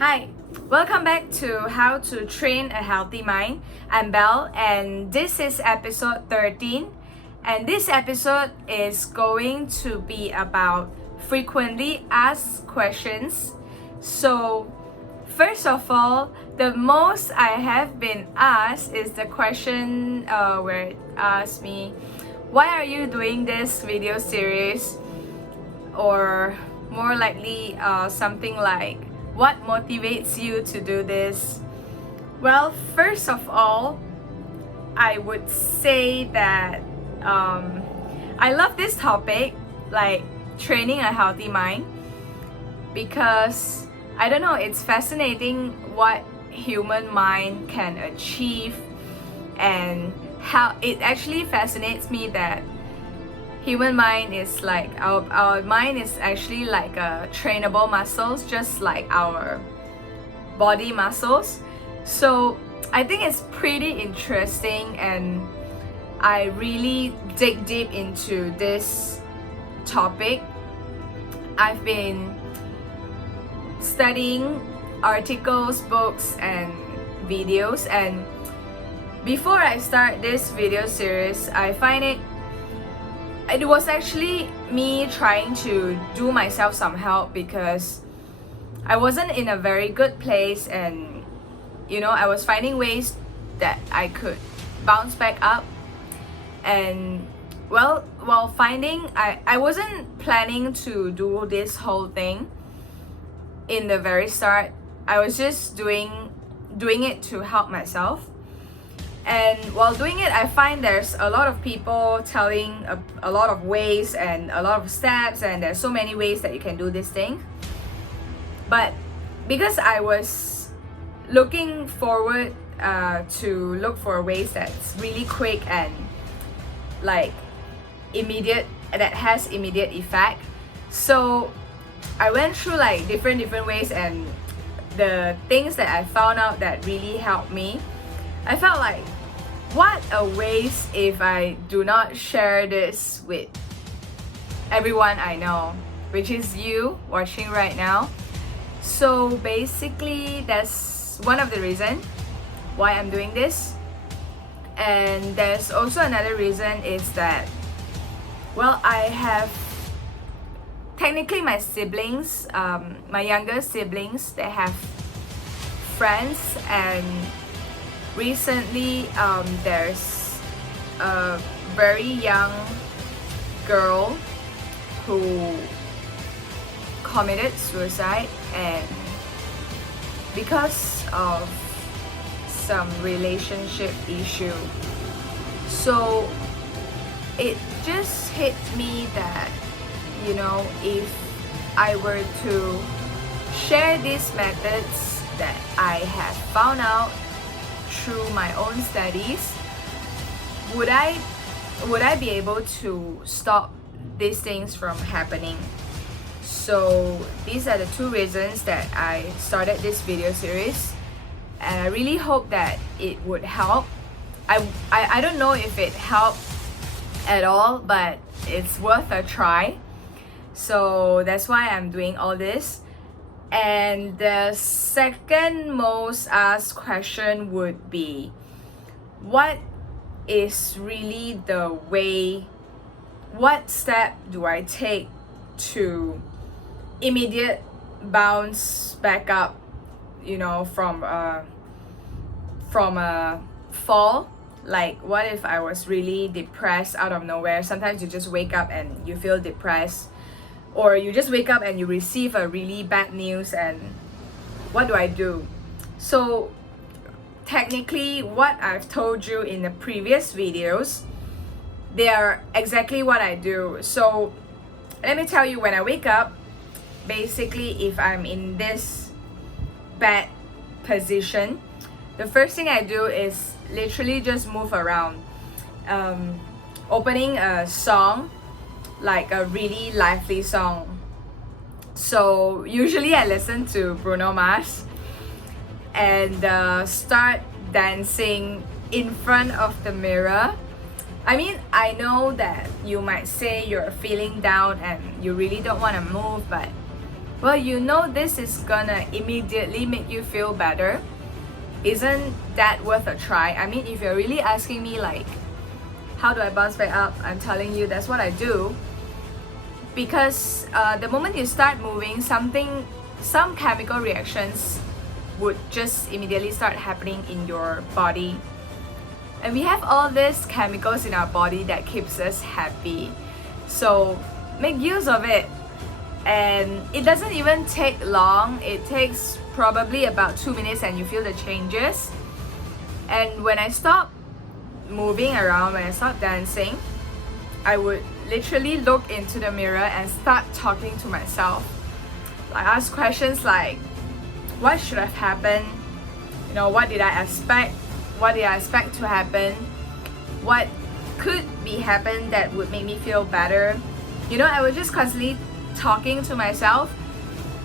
Hi, welcome back to How to Train a Healthy Mind. I'm Belle, and this is episode 13. And this episode is going to be about frequently asked questions. So, first of all, the most I have been asked is the question where it asks me, why are you doing this video series? Or more likely, something like, what motivates you to do this? Well, first of all, I would say that I love this topic, like training a healthy mind, because I don't know, it's fascinating what human mind can achieve, and how it actually fascinates me that human mind is like our mind is actually like a trainable muscles, just like our body muscles. So I think it's pretty interesting, and I really dig deep into this topic. I've been studying articles, books, and videos, and before I start this video series, I find it was actually me trying to do myself some help, because I wasn't in a very good place, and I was finding ways that I could bounce back up. And well, while finding, I wasn't planning to do this whole thing in the very start. I was just doing it to help myself. And while doing it, I find there's a lot of people telling a lot of ways and a lot of steps, and there's so many ways that you can do this thing. But because I was looking forward to look for ways that's really quick and like immediate, that has immediate effect, so I went through like different ways, and the things that I found out that really helped me, I felt like, what a waste if I do not share this with everyone I know, which is you watching right now. So basically, that's one of the reasons why I'm doing this. And there's also another reason, is that, well, I have technically my siblings, my younger siblings, they have friends, and recently there's a very young girl who committed suicide, and because of some relationship issue. So it just hit me that, if I were to share these methods that I have found out through my own studies, would I be able to stop these things from happening? So these are the two reasons that I started this video series, and I really hope that it would help. I don't know if it helped at all, but it's worth a try. So that's why I'm doing all this. And the second most asked question would be, what is really the way, what step do I take to immediate bounce back up, from a fall? Like, what if I was really depressed out of nowhere? Sometimes you just wake up and you feel depressed, or you just wake up and you receive a really bad news, and what do I do? So technically, what I've told you in the previous videos, they are exactly what I do. So let me tell you, when I wake up, basically, if I'm in this bad position, the first thing I do is literally just move around, opening a song, like a really lively song. So usually I listen to Bruno Mars, and start dancing in front of the mirror. I mean, I know that you might say you're feeling down and you really don't want to move, but well, you know this is gonna immediately make you feel better. Isn't that worth a try? I mean, if you're really asking me like, how do I bounce back up? I'm telling you, that's what I do. Because the moment you start moving, some chemical reactions would just immediately start happening in your body. And we have all these chemicals in our body that keeps us happy. So make use of it. And it doesn't even take long. It takes probably about 2 minutes and you feel the changes. And when I stop moving around, when I stop dancing, I would literally look into the mirror and start talking to myself. I ask questions like, what should have happened? You know, what did I expect? What did I expect to happen? What could be happen that would make me feel better? You know, I was just constantly talking to myself.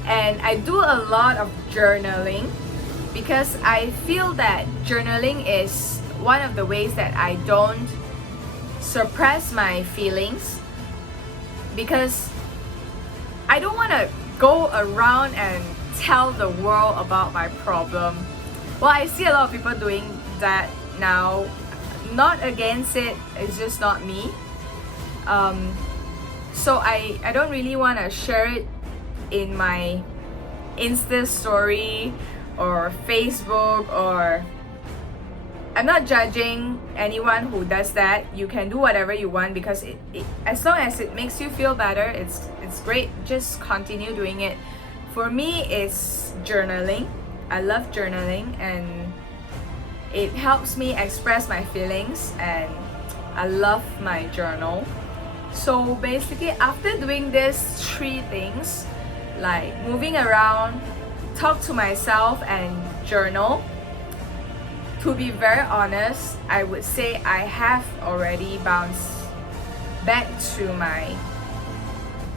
And I do a lot of journaling because I feel that journaling is one of the ways that I don't suppress my feelings, because I don't want to go around and tell the world about my problem. Well, I see a lot of people doing that now. Not against it, it's just not me. So I don't really want to share it in my Insta story or Facebook, or I'm not judging anyone who does that. You can do whatever you want, because it as long as it makes you feel better, it's great. Just continue doing it. For me, it's journaling. I love journaling and it helps me express my feelings, and I love my journal. So basically, after doing these 3 things, like moving around, talk to myself, and journal, to be very honest, I would say I have already bounced back to my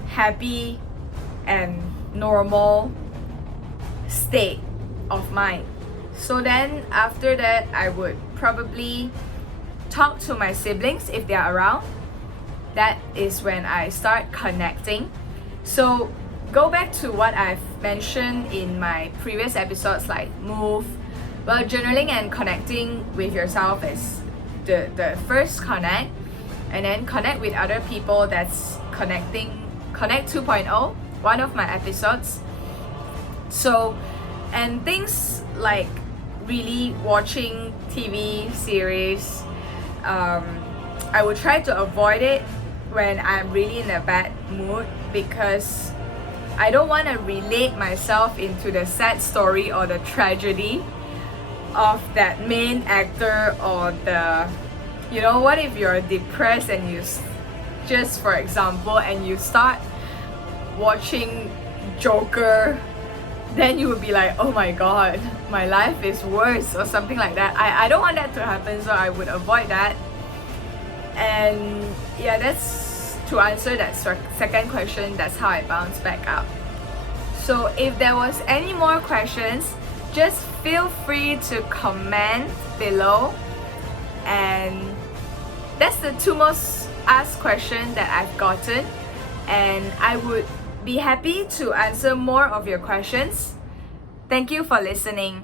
happy and normal state of mind. So then after that, I would probably talk to my siblings if they are around. That is when I start connecting. So go back to what I've mentioned in my previous episodes, like move. Well, journaling and connecting with yourself is the first connect, and then connect with other people. That's Connect 2.0, one of my episodes. So, and things like really watching TV series, I would try to avoid it when I'm really in a bad mood, because I don't want to relate myself into the sad story or the tragedy of that main actor, or the, you know, what if you're depressed and you just, for example, and you start watching Joker, then you would be like, oh my god, my life is worse, or something like that. I don't want that to happen, so I would avoid that. And yeah, that's to answer that second question. That's how I bounce back up. So if there was any more questions, just feel free to comment below. And that's the 2 most asked questions that I've gotten, and I would be happy to answer more of your questions. Thank you for listening.